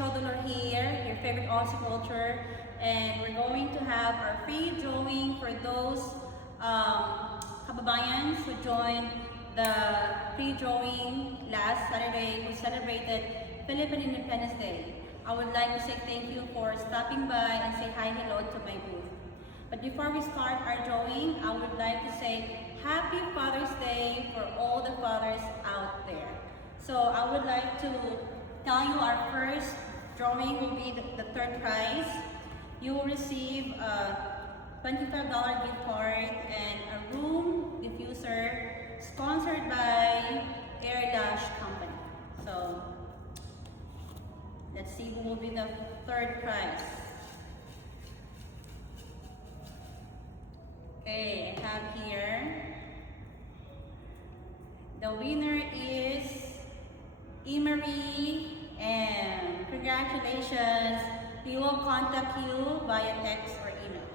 Michelle Dolor here, your favorite Aussie culture, and we're going to have our free drawing for those kababayans who joined the free drawing last Saturday. We celebrated Philippine Independence Day. I would like to say thank you for stopping by and say hi, hello to my booth. But before we start our drawing, I would like to say Happy Father's Day for all the fathers out there. So I would like to tell you our first drawing will be the third prize. You will receive a $25 gift card and a room diffuser sponsored by AirLash Company. So let's see who will be the third prize. Okay, I have here. The winner is Emery, and congratulations. We will contact you via text or email.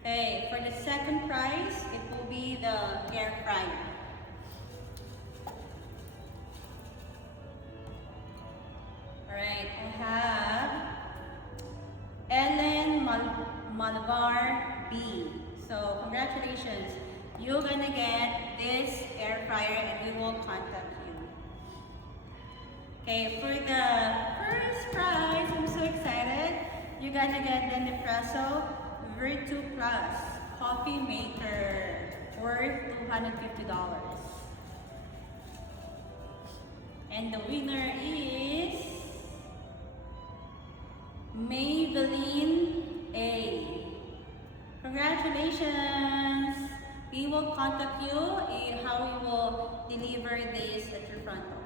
Okay, for the second prize, it will be the air fryer. Alright, I have Ellen Malabar B. So congratulations. You're gonna get this air fryer and we will contact you. Okay, for the first prize, I'm so excited. You're gonna get the Nespresso Virtu Plus coffee maker worth $250. And the winner is Maybelline A. Congratulations! We will contact you how we will deliver this at your front door.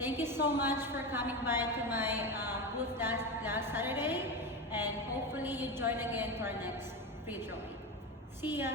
Thank you so much for coming by to my booth last Saturday, and hopefully you join again for our next free drawing. See ya!